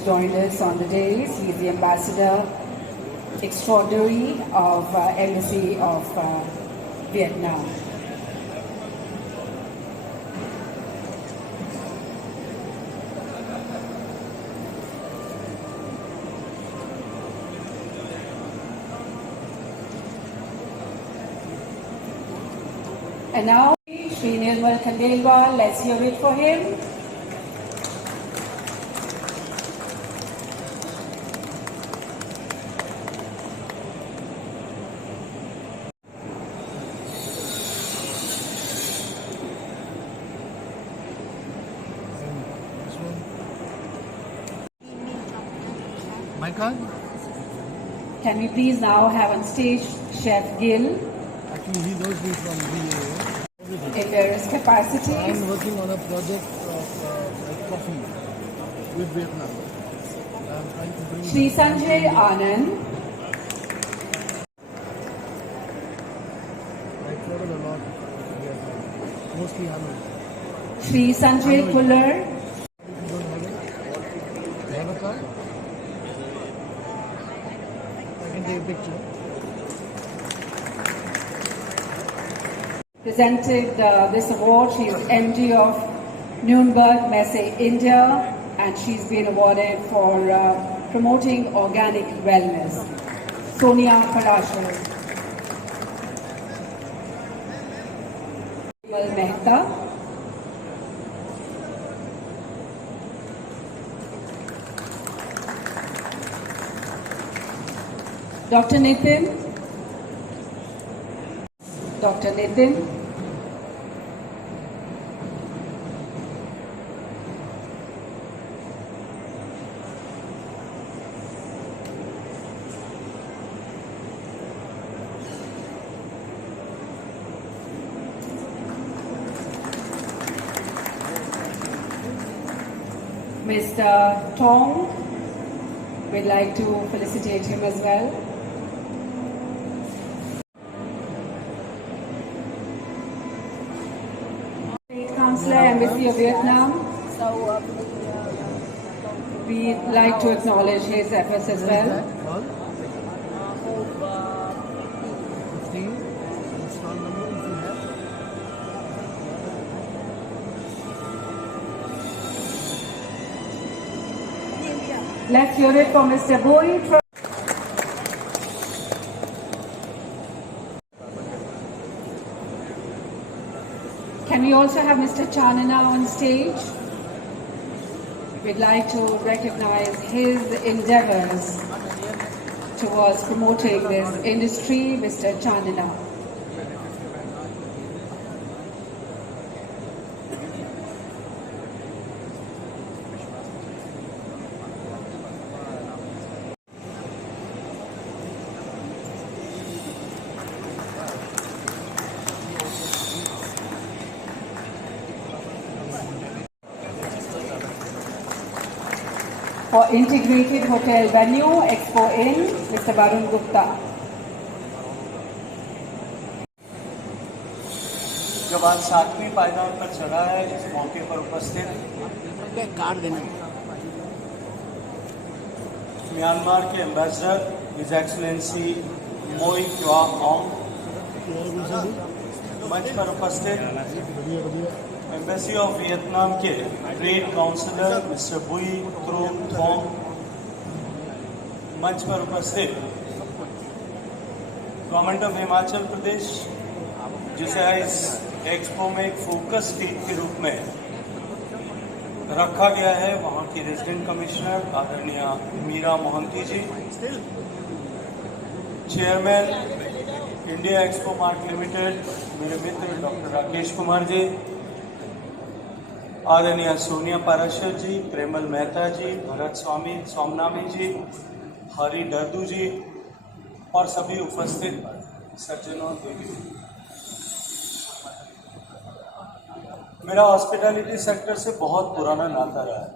has joined us on the dais. He is the Ambassador Extraordinary of Embassy of Vietnam. And now, Shri Nirmal Khandelwal, let's hear it for him. My card? Can we please now have on stage Chef Gill? Actually, he knows me from VA. In various capacities. I'm working on a project of like coffee with Vietnam. I'm trying to bring Shri Sanjay Anand. I travel a lot to Vietnam, mostly Hanoi. Shri Sanjay Hanoi. Kuller. You don't have it? You have a card? I can take a picture. Presented this award. She is MD of Nürnberg Messe India, and she's been awarded for promoting organic wellness. Sonia Parashar. Vimal Mehta. Dr. Nitin. Dr. Nitin. Mr. Tong, we'd like to felicitate him as well. State Councillor, Embassy of Vietnam, we'd like to acknowledge his efforts as well. All? 15. Install number if you have. Let's hear it from Mr. Boi. Can we also have Mr. Chanana on stage? We'd like to recognize his endeavors towards promoting this industry, Mr. Chanana. For Integrated Hotel Venue, Expo Inn, Mr. Varun Gupta. जब आज 7वीं पायदान पर चढ़ा है, इस मौके पर उपस्थित कार्ड देना म्यांमार के एम्बेसडर हिज एक्सलेंसी मोई क्वा ऑंग, मंच पर उपस्थित एम्बेसी ऑफ वियतनाम के ट्रेड काउंसलर मिस्टर बुई क्रोंग थोंग, मंच पर उपस्थित गवर्नमेंट ऑफ हिमाचल प्रदेश, जिसे इस एक्सपो में एक फोकस टीम के रूप में रखा गया है, वहां की रेजिडेंट कमिश्नर आदरणीय Meera Mohanty ji, chairman India Expo Mart Limited मेरे मित्र डॉक्टर राकेश कुमार जी, आदरणीय सोनिया पाराशर जी, प्रेमल मेहता जी, भरत स्वामी जी, हरि डरदू जी और सभी उपस्थित सज्जनों देवी। मेरा हॉस्पिटैलिटी सेक्टर से बहुत पुराना नाता रहा है।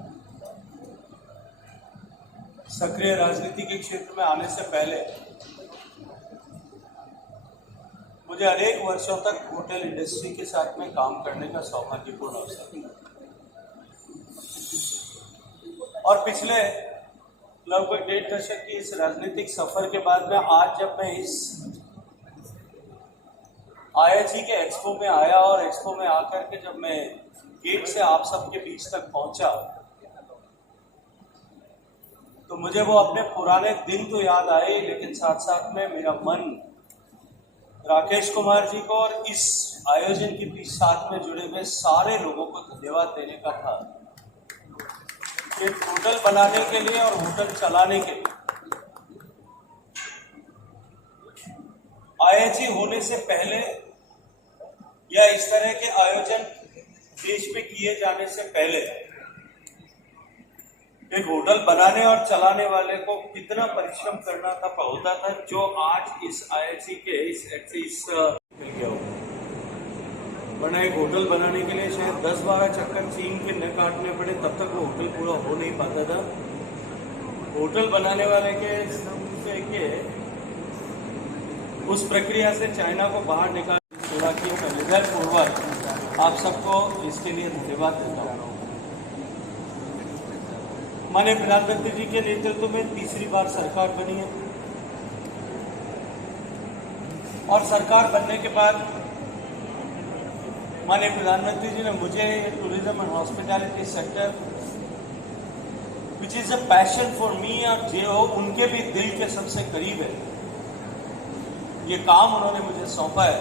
सक्रिय राजनीति के क्षेत्र में आने से पहले मुझे अनेक वर्षों तक होटल इंडस्ट्री के साथ में काम करने का सौभाग्यपूर्ण अवसर मिला और पिछले लगभग 1.5 दशक की इस राजनीतिक सफर के बाद में आज जब मैं इस IIT के एक्सपो में आया और एक्सपो में आकर के जब मैं गेट से आप सबके बीच तक पहुंचा तो मुझे वो अपने पुराने दिन तो याद आए, लेकिन साथ साथ में मेरा मन राकेश कुमार जी को और इस आयोजन के बीच साथ में जुड़े हुए सारे लोगों को धन्यवाद देने का था। ये होटल बनाने के लिए और होटल चलाने के लिए IIT होने से पहले या इस तरह के आयोजन देश में किए जाने से पहले एक होटल बनाने और चलाने वाले को कितना परिश्रम करना था होता था, जो आज इस IIT के इस वरना एक होटल बनाने के लिए शायद 10-12 चक्कर चीन के न काटने पड़े, तब तक वो होटल पूरा हो नहीं पाता था। होटल बनाने वाले के उस प्रक्रिया से चाइना को बाहर निकाल की हृदय पूर्वक आप सबको इसके लिए धन्यवाद देता हूँ। माननीय प्रधानमंत्री जी के नेतृत्व में तीसरी बार सरकार बनी है और सरकार बनने के बाद माननीय प्रधानमंत्री जी ने मुझे tourism and hospitality sector which is a passion for me और जो उनके भी दिल के सबसे करीब है, ये काम उन्होंने मुझे सौंपा है।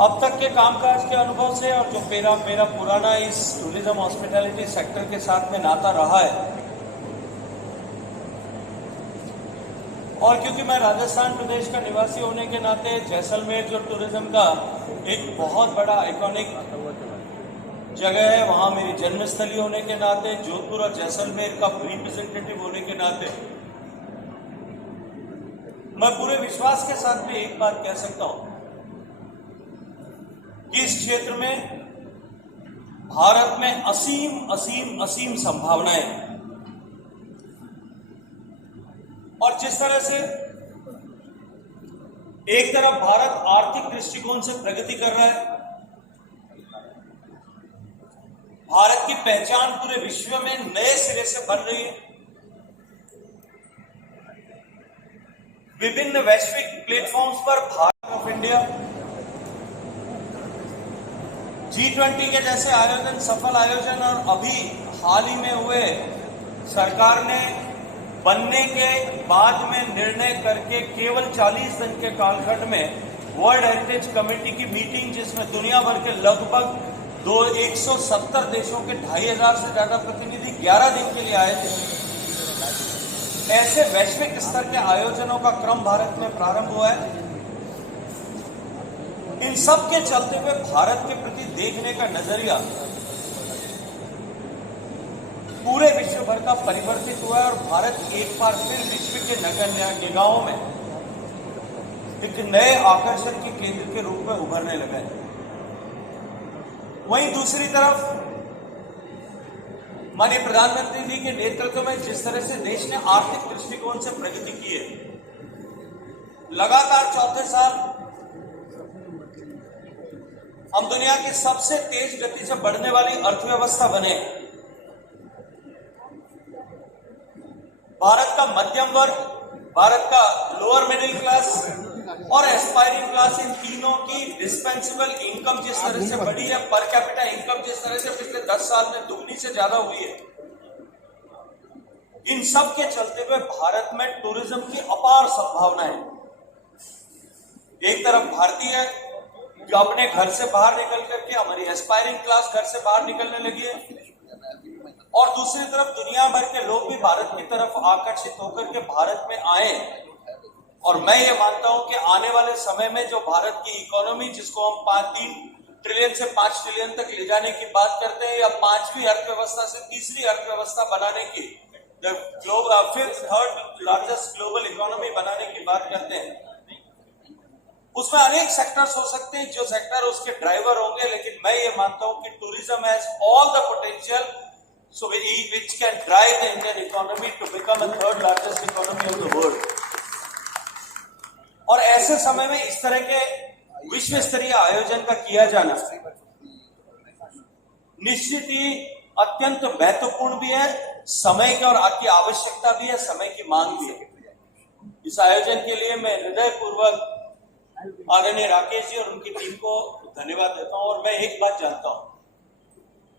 अब तक के कामकाज के अनुभव से और जो मेरा पुराना इस टूरिज्म हॉस्पिटैलिटी सेक्टर के साथ में नाता रहा है, और क्योंकि मैं राजस्थान प्रदेश का निवासी होने के नाते जैसलमेर जो टूरिज्म का एक बहुत बड़ा आइकॉनिक जगह है, वहां मेरी जन्मस्थली होने के नाते, जोधपुर और जैसलमेर का रिप्रेजेंटेटिव होने के नाते मैं पूरे विश्वास के साथ में एक बात कह सकता हूं कि इस क्षेत्र में भारत में असीम संभावनाएं हैं। और जिस तरह से एक तरफ भारत आर्थिक दृष्टिकोण से प्रगति कर रहा है, भारत की पहचान पूरे विश्व में नए सिरे से बन रही है, विभिन्न वैश्विक प्लेटफॉर्म्स पर भारत ऑफ इंडिया G20 के जैसे आयोजन, सफल आयोजन, और अभी हाल ही में हुए सरकार ने बनने के बाद में निर्णय करके केवल 40 दिन के कालखंड में वर्ल्ड हेरिटेज कमेटी की मीटिंग, जिसमें दुनिया भर के लगभग 170 देशों के 2500 से ज्यादा प्रतिनिधि 11 दिन के लिए आए थे। ऐसे वैश्विक स्तर के आयोजनों का क्रम भारत में प्रारंभ हुआ है। इन सब के चलते हुए भारत के प्रति देखने का नजरिया पूरे विश्व भर का परिवर्तित हुआ है और भारत एक बार फिर विश्व के नगर निगाहों में एक नए आकर्षण के केंद्र के रूप में उभरने लगा है। वहीं दूसरी तरफ माननीय प्रधानमंत्री जी के नेतृत्व में जिस तरह से देश ने आर्थिक दृष्टिकोण से प्रगति की है, लगातार चौथे साल हम दुनिया की सबसे तेज गति से बढ़ने वाली अर्थव्यवस्था बने। भारत का मध्यम वर्ग, भारत का लोअर मिडिल क्लास और एस्पायरिंग क्लास, इन तीनों की डिस्पेंसेबल इनकम जिस तरह से बढ़ी है, पर कैपिटा इनकम जिस तरह से पिछले 10 साल में दुगनी से ज्यादा हुई है, इन सब के चलते हुए भारत में टूरिज्म की अपार संभावनाएं। एक तरफ भारतीय जो अपने घर से बाहर निकल करके, हमारी एस्पायरिंग क्लास घर से बाहर निकलने लगी है, और दूसरी तरफ दुनिया भर के लोग भी भारत की तरफ आकर्षित होकर के भारत में आए। और मैं ये मानता हूं कि आने वाले समय में जो भारत की इकोनॉमी, जिसको हम 3 ट्रिलियन से 5 ट्रिलियन तक ले जाने की बात करते हैं, या 5वीं अर्थव्यवस्था से तीसरी अर्थव्यवस्था बनाने की, थर्ड लार्जेस्ट ग्लोबल इकोनॉमी बनाने की बात करते हैं, उसमें अनेक सेक्टर्स हो सकते हैं जो सेक्टर उसके ड्राइवर होंगे, लेकिन मैं ये मानता हूं कि tourism has all the potential so which can drive the Indian economy to become a third largest economy of the world। और ऐसे समय में इस तरह के विश्व स्तरीय आयोजन का किया जाना निश्चित ही अत्यंत महत्वपूर्ण भी है, समय की और आपकी आवश्यकता भी है, समय की मांग भी है। इस आयोजन के लिए मैं हृदयपूर्वक आदरणीय राकेश जी और उनकी टीम को धन्यवाद देता हूं। और मैं एक बात जानता हूं,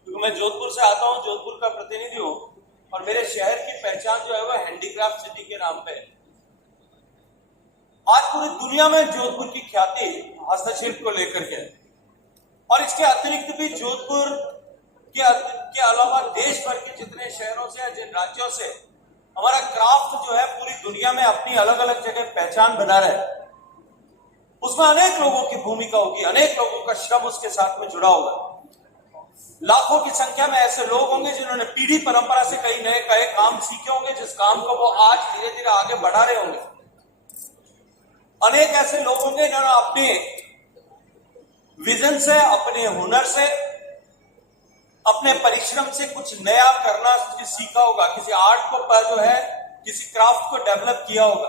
क्योंकि मैं जोधपुर से आता हूं, जोधपुर का प्रतिनिधि हूं, और मेरे शहर की पहचान जो है वह हैंडीक्राफ्ट सिटी के नाम पे है। आज पूरी दुनिया में जोधपुर की ख्याति हस्तशिल्प को लेकर के, और इसके अतिरिक्त भी जोधपुर के अलावा देश भर के जितने शहरों से या जिन राज्यों से हमारा क्राफ्ट जो है पूरी दुनिया में अपनी अलग अलग जगह पहचान बना रहा है, उसमें अनेक लोगों की भूमिका होगी, अनेक लोगों का श्रम उसके साथ में जुड़ा होगा। लाखों की संख्या में ऐसे लोग होंगे जिन्होंने पीढ़ी परंपरा से कई नए काम सीखे होंगे, जिस काम को वो आज धीरे धीरे आगे बढ़ा रहे होंगे। अनेक ऐसे लोग होंगे जिन्होंने अपने विजन से, अपने हुनर से, अपने परिश्रम से कुछ नया करना सीखा होगा, किसी आर्ट को जो है, किसी क्राफ्ट को डेवलप किया होगा,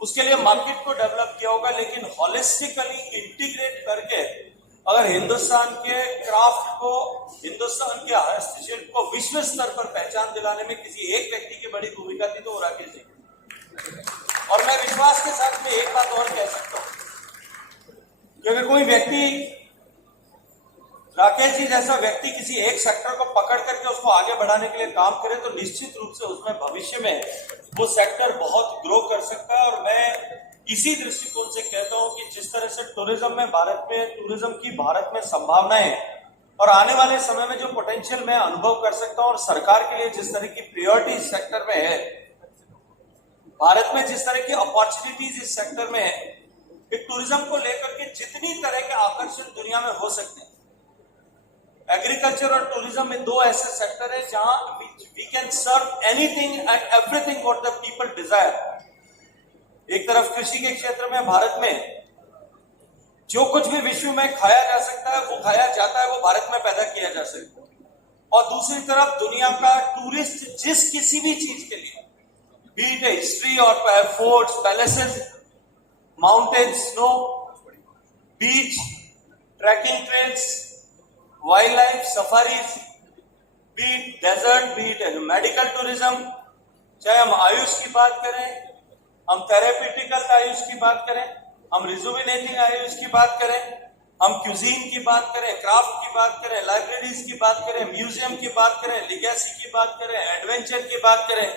उसके लिए मार्केट को डेवलप किया होगा। लेकिन हॉलिस्टिकली इंटीग्रेट करके अगर हिंदुस्तान के क्राफ्ट को, हिंदुस्तान के हस्तशिल्प को विश्व स्तर पर पहचान दिलाने में किसी एक व्यक्ति की बड़ी भूमिका थी, तो वो राकेश जी। और मैं विश्वास के साथ में एक बात और कह सकता हूं कि अगर कोई व्यक्ति, राकेश जी जैसा व्यक्ति, किसी एक सेक्टर को पकड़ करके उसको आगे बढ़ाने के लिए काम करे, तो निश्चित रूप से उसमें भविष्य में वो सेक्टर बहुत ग्रो कर सकता है। और मैं इसी दृष्टिकोण से कहता हूं कि जिस तरह से टूरिज्म की भारत में संभावनाएं और आने वाले समय में जो पोटेंशियल मैं अनुभव कर सकता हूं, और सरकार के लिए जिस तरह की प्रायोरिटी इस सेक्टर में है, भारत में जिस तरह की अपॉर्चुनिटीज इस सेक्टर में है, कि टूरिज्म को लेकर के जितनी तरह के आकर्षण दुनिया में हो सकते हैं। एग्रीकल्चर और टूरिज्म में दो ऐसे सेक्टर है जहां we can serve anything and everything what the people desire. एक तरफ कृषि के क्षेत्र में भारत में जो कुछ भी विश्व में खाया जा सकता है, वो खाया जाता है, वो भारत में पैदा किया जा सकता है। और दूसरी तरफ दुनिया का टूरिस्ट जिस किसी भी चीज के लिए, बी इट हिस्ट्री और forts, palaces, mountain, snow, beach, trekking trails, wildlife safaris, be it desert, be it medical tourism, चाहे हम आयुष की बात करें, हम थेरेप्यूटिकल आयुष की बात करें, हम रिजुविनेटिंग आयुष की बात करें, हम क्यूजीन की बात करें, क्राफ्ट की बात करें, लाइब्रेरीज की बात करें, म्यूजियम की बात करें, लिगेसी की बात करें, एडवेंचर की बात करें,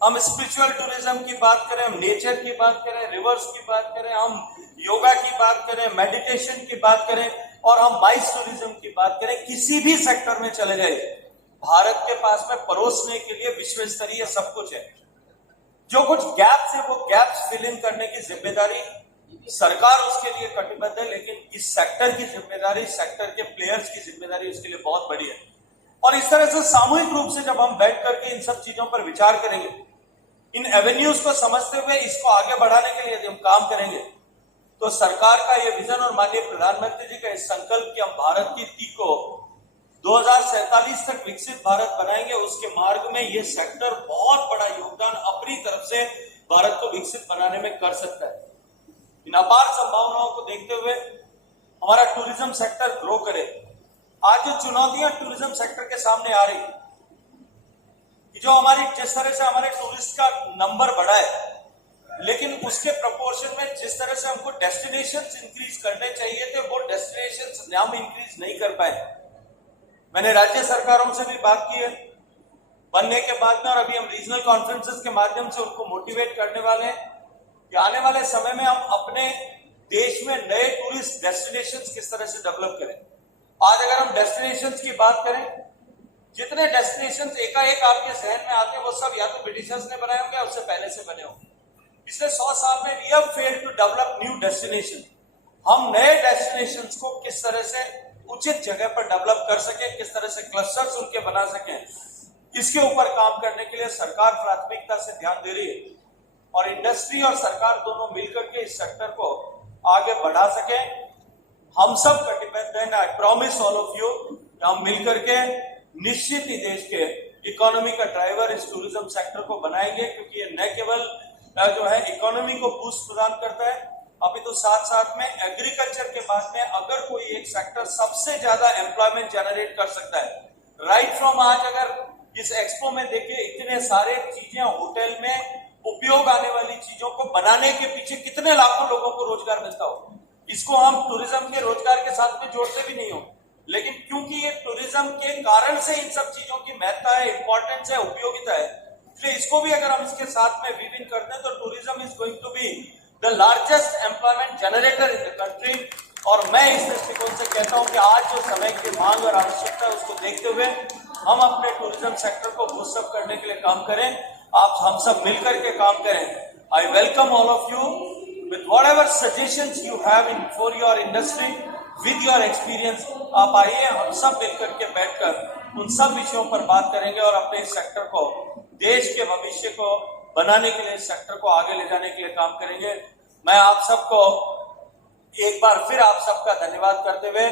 हम स्पिरिचुअल टूरिज्म की बात करें, हम नेचर की बात करें, रिवर्स की बात करें, हम योगा की बात करें, मेडिटेशन की बात करें, और हम माइस टूरिज्म की बात करें, किसी भी सेक्टर में चले जाए, भारत के पास में परोसने के लिए विश्व स्तरीय सब कुछ है। जो कुछ गैप्स है, वो गैप्स फिल इन करने की जिम्मेदारी सरकार उसके लिए कटिबद्ध है, लेकिन इस सेक्टर की जिम्मेदारी, सेक्टर के प्लेयर्स की जिम्मेदारी उसके लिए बहुत बड़ी है। और इस तरह से सामूहिक रूप से जब हम बैठ करके इन सब चीजों पर विचार करेंगे, इन एवेन्यूज को समझते हुए इसको आगे बढ़ाने के लिए यदि हम काम करेंगे, तो सरकार का ये विजन और माननीय प्रधानमंत्री जी का इस संकल्प कि हम भारत की टी को 2047 तक विकसित भारत बनाएंगे, उसके मार्ग में ये सेक्टर बहुत बड़ा योगदान अपनी तरफ से भारत को विकसित बनाने में कर सकता है। इन अपार संभावनाओं को देखते हुए हमारा टूरिज्म सेक्टर ग्रो करे। आज जो चुनौतियां टूरिज्म सेक्टर के सामने आ रही, कि जो हमारी जिस तरह से हमारे टूरिस्ट का नंबर बढ़ा है, लेकिन उसके प्रपोर्शन में जिस तरह से हमको डेस्टिनेशंस इंक्रीज करने चाहिए थे, वो डेस्टिनेशंस हम इंक्रीज नहीं कर पाए। मैंने राज्य सरकारों से भी बात की है बनने के बाद में, और अभी हम रीजनल कॉन्फ्रेंसेस के माध्यम से उनको मोटिवेट करने वाले हैं कि आने वाले समय में हम अपने देश में नए टूरिस्ट डेस्टिनेशंस किस तरह से डेवलप करें। आज अगर हम डेस्टिनेशंस की बात करें, जितने डेस्टिनेशंस एकाएक आपके जहन में आते हैं, वो सब या तो ब्रिटिशर्स ने बनाए होंगे या उससे पहले से बने होंगे। पिछले 100 साल में we have failed to develop new destination. हम नए डेस्टिनेशंस को किस तरह से उचित जगह पर डेवलप कर सके, किस तरह से क्लस्टर्स उनके बना सके, इसके ऊपर काम करने के लिए सरकार प्राथमिकता से ध्यान दे रही है। और इंडस्ट्री और सरकार दोनों मिलकर के इस सेक्टर को आगे बढ़ा सके। हम सब कटिबद्ध हैं। I promise all of you, हम मिलकर के निश्चित ही देश के इकोनॉमी का ड्राइवर इस टूरिज्म सेक्टर को बनाएंगे, क्योंकि ये न केवल जो है इकोनॉमी को बूस्ट प्रदान करता है, अभी तो साथ साथ में एग्रीकल्चर के बाद में अगर कोई एक सेक्टर सबसे ज्यादा एम्प्लॉयमेंट जनरेट कर सकता है, राइट फ्रॉम आज अगर इस एक्सपो में देखिए इतने सारे चीजें, होटल में उपयोग आने वाली चीजों को बनाने के पीछे कितने लाखों लोगों को रोजगार मिलता हो। इसको हम टूरिज्म के रोजगार के साथ में जोड़ते भी नहीं हो, लेकिन क्योंकि ये टूरिज्म के कारण से इन सब चीजों की महत्ता है, इंपॉर्टेंस है, उपयोगिता है, इसलिए इसको भी अगर हम इसके साथ में विभिन्न कर दें तो tourism is going to be the largest employment generator in the country. और मैं इस दृष्टिकोण से कहता हूं कि आज जो समय की मांग और आवश्यकता है उसको देखते हुए हम अपने टूरिज्म सेक्टर को बूस्टअप करने के लिए काम करें, हम सब मिलकर के काम करें। I welcome all of you with whatever suggestions you have in for your industry with your experience. आप आइए, हम सब मिलकर के बैठकर उन सब विषयों पर बात करेंगे और अपने इस सेक्टर को, देश के भविष्य को बनाने के लिए, इस सेक्टर को आगे ले जाने के लिए काम करेंगे। मैं आप सबको एक बार फिर आप सबका धन्यवाद करते हुए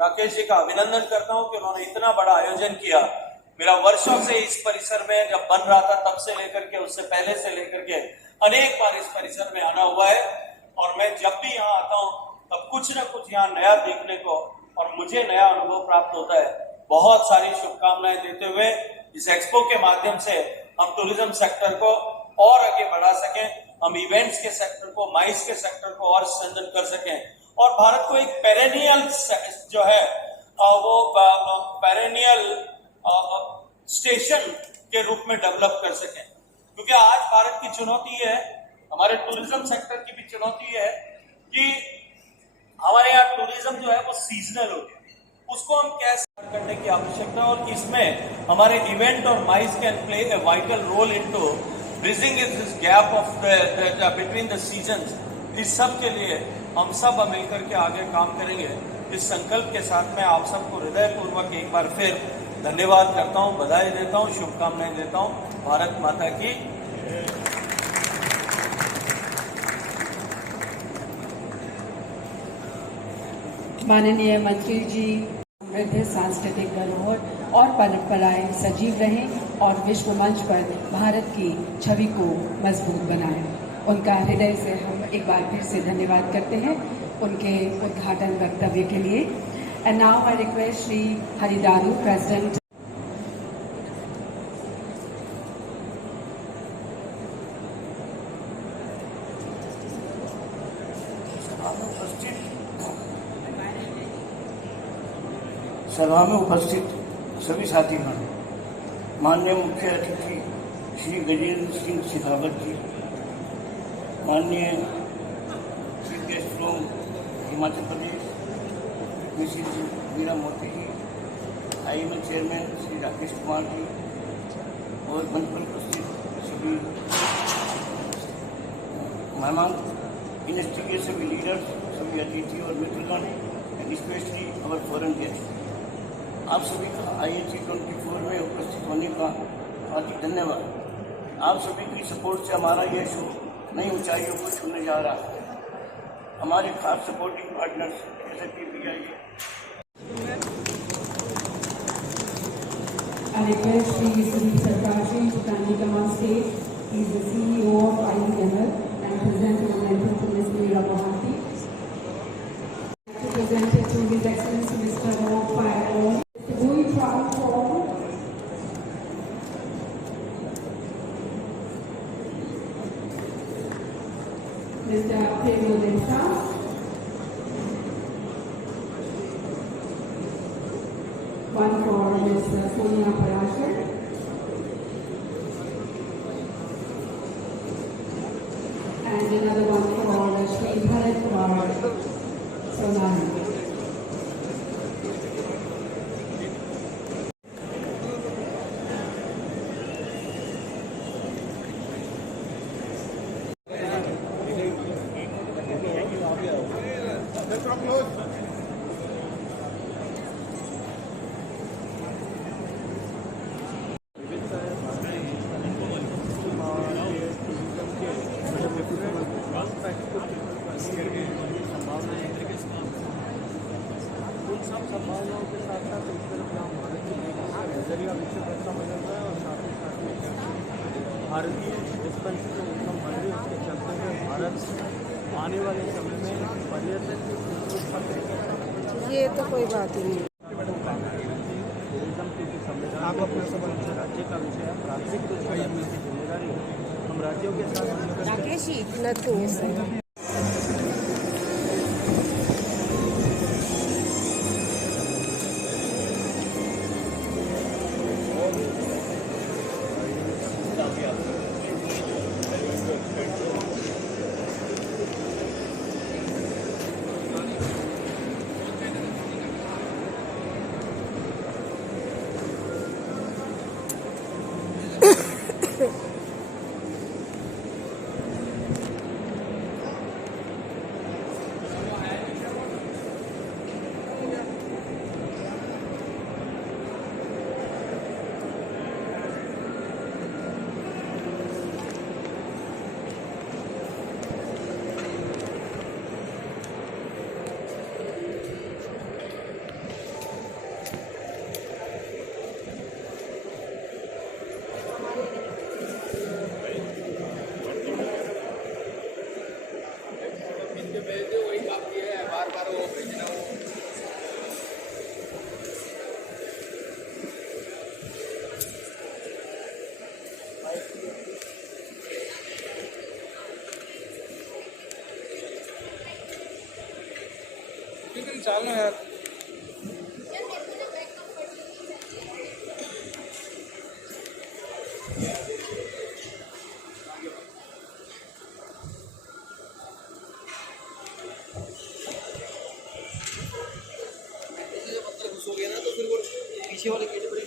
राकेश जी का अभिनंदन करता हूं कि उन्होंने इतना बड़ा आयोजन किया। मेरा वर्षों से इस परिसर में जब बन रहा था तब से लेकर के, उससे पहले से लेकर के अनेक बार इस परिसर में आना हुआ है, और मैं जब भी यहाँ आता हूँ तब कुछ न कुछ यहाँ नया देखने को और मुझे नया अनुभव प्राप्त होता है। बहुत सारी शुभकामनाएं देते हुए इस एक्सपो के माध्यम से हम टूरिज्म सेक्टर को और आगे बढ़ा सकें, हम इवेंट्स के सेक्टर को, माइस के सेक्टर को और स्ट्रेंथन कर सकें, और भारत को एक पेरेनियल जो है वो पेरेनियल स्टेशन के रूप में डेवलप कर सकें। क्योंकि आज भारत की चुनौती है, हमारे टूरिज्म सेक्टर की भी चुनौती है कि हमारे यहाँ टूरिज्म जो है वो सीजनल हो गया, उसको हम कैसे करने की आवश्यकता है, और इसमें हमारे इवेंट और MICE can play a vital role into bridging this gap of between the seasons. इस सब के लिए हम सब मिलकर के आगे काम करेंगे। इस संकल्प के साथ मैं आप सबको हृदयपूर्वक एक बार फिर धन्यवाद करता हूं, बधाई देता हूं, शुभकामनाएं देता हूं। भारत माता की। माननीय मंत्री जी, समृद्ध सांस्कृतिक धरोहर और परंपराएं सजीव रहें और विश्व मंच पर भारत की छवि को मजबूत बनाएं। उनका हृदय से हम एक बार फिर से धन्यवाद करते हैं उनके उद्घाटन वक्तव्य के लिए। And now I request Shri Haridaru, president. सभा में उपस्थित सभी साथीगण, माननीय मुख्य अतिथि श्री गजेंद्र सिंह शेखावत जी, माननीय chief guest from Himachal Pradesh Mrs Meera Moti ji, IMA chairman Shri Rakesh Kumar ji, और मंच पर उपस्थित सभी मेहमान, इंडस्ट्री के सभी लीडर्स, सभी अतिथि और मित्रगण, and specially our foreign guest, आप सभी का IHE 24 में उपस्थित होने का हार्दिक धन्यवाद। आप सभी की सपोर्ट से हमारा यह शो नई ऊंचाइयों को छूने जा रहा है। हमारे खास सपोर्टिंग पार्टनर्स जैसे कि PIA, I request Shri Sunil Sarkashi to kindly come on stage. He is the CEO of IEML and present the momentum to Ms. Meera Mohanty. To present it to His Excellency Mr. Rob Fire. Louis Travel Mr. Pedro Densa. One for Ms. Sonia Parashar. And another one for Shri Bharat Kumar Sonani. संभावनाओं के साथ साथ एक तरफ जहाँ भारत की नजरिया विकसित होता बदल रहा है और साथ ही साथ में भारतीय डिस्पेंसरी जो इनकम बढ़ रही है उसके चलते हुए भारत आने वाले समय में पर्यटन ये तो कोई बात ही नहीं। टूरिज्म की संविधान आप अपना सवाल राज्य का विषय है, प्राथमिक तो जो अपनी जिम्मेदारी है हम राज्यों के साथ मिलकर नाकेश इतना तो चालू यार पीछे वाले गेट पर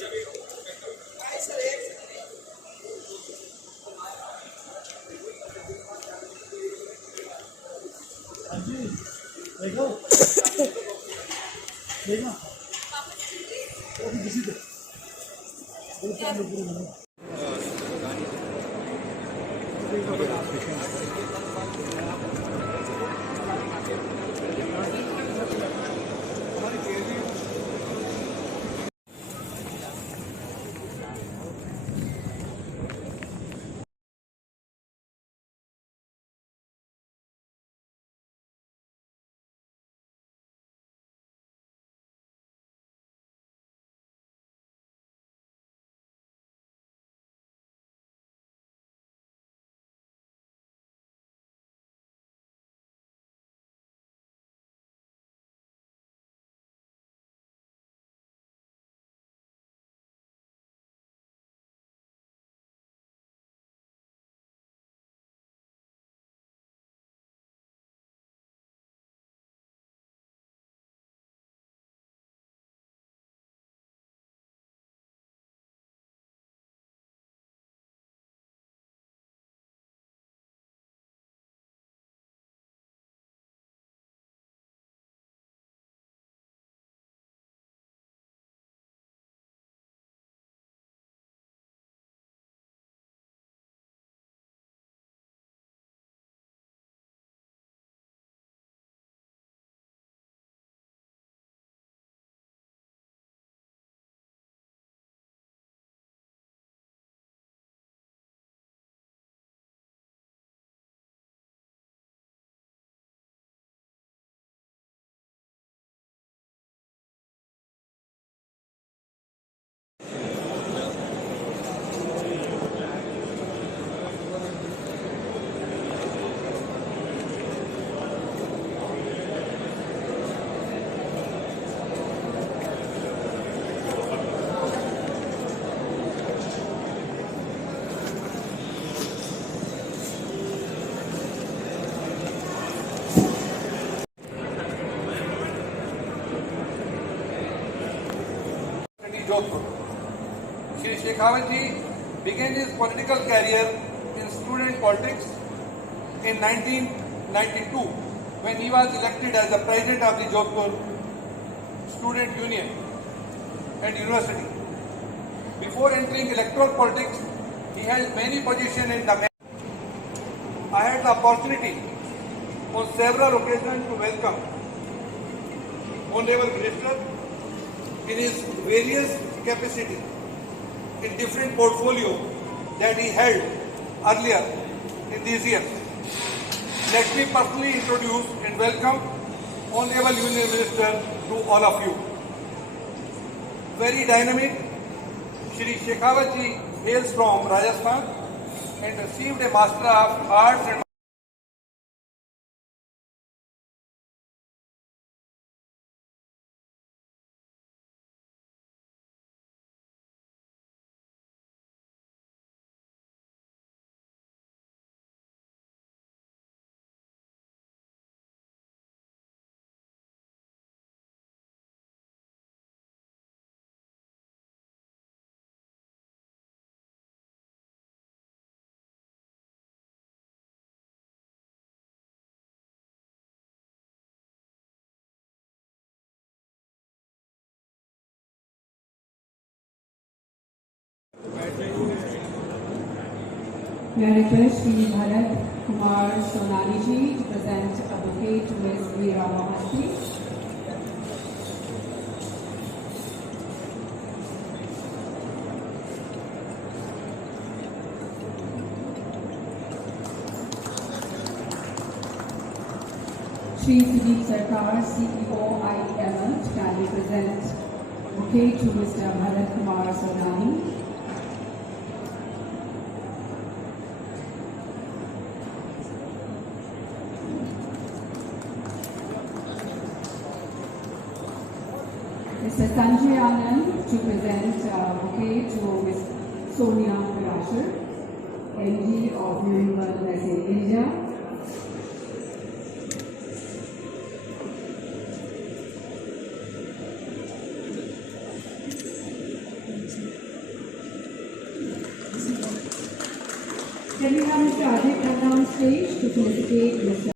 Jodhpur. Shri Shekhawat ji began his political career in student politics in 1992 when he was elected as the president of the Jodhpur Student Union and University. Before entering electoral politics, he held many positions in the I had the opportunity on several occasions to welcome Honorable Minister in his various capacity in different portfolio that he held earlier in these years. Let me personally introduce and welcome Honorable Union Minister to all of you. Very dynamic, Shri Shekhawat ji hails from Rajasthan and received a Master of Arts and May I request Shri Bharat Kumar Sonali ji to present a bouquet to Ms. Veera Mahasti. Shri Sudeep Sarkar, CEO IEML, kindly present bouquet to Mr. Bharat Kumar Sonali. Mr. Sanjay Anand to present a bouquet to Ms. Sonia Prashar, MD of Universal SA India. Can we have Mr. Ajay Khanna on stage to felicitate Mr.